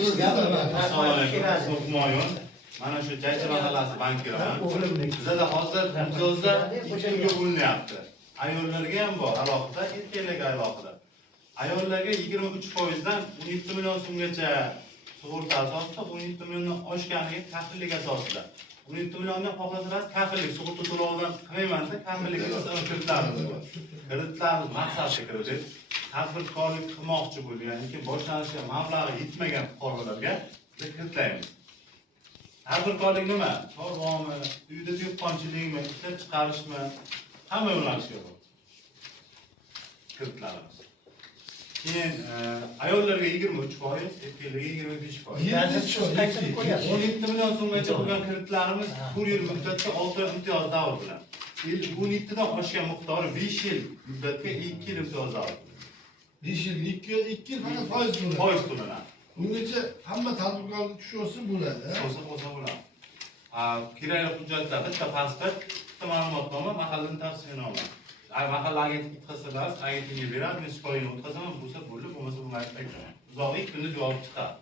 Assalomu alaykum. Humoyun. Mana shu Jaychi mahallasi bankiraman. Bizda hozir imtiyozlar 2 turga bo'linyapti. Ayollarga ham bor, alohida, erkaklarga alohida. Ayollarga 23% dan 17 million so'mgacha sug'urta asosida 17 milliondan oshganiga kafillik asosida. 17 milliondan xohlasangiz kafillik sug'urta to'lovidan qilmayman-da, kafillik kreditlarimiz bor. Kreditlarimiz maqsadga kiradi. Tadbirkorlik qilmoqchi bo'lgan, lekin boshlanishiga mablag'i yetmagan fuqarolarga biz kreditlaymiz. Tadbirkorlik nima? Chorvomi, uyda dehqonchilikmi, ishlab chiqarishmi, hamma yo'nalishga bor. Kreditlarimiz. Keyin ayollarga 23%, erkaklarga 25%. 17 million so'mgacha bo'lgan kreditlarimiz 4 yil muddatga 6 oy imtiyoz davr bilan. 17 dan oshgan miqdori 5 yil muddatga 2 yil imtiyoz davr. 5 yil, 2 yil faqat foiz to'lanadi. Foiz to'lanadi. Bungacha hamma tadbirkorlik tushsa bo'ladi. Bo'lsa bo'ladi. Kerakli hujjatlar, bitta pasport, bitta ma'lumotnoma, mahallaning tavsiyanoma. Mahalla agentlik qilsalar, agentlikka beradi, men sipoyini o'tkazaman, bo'lsa bo'ldi, bo'lmasa bo'lmaydi. Uzoq 2 kunda javob chiqadi.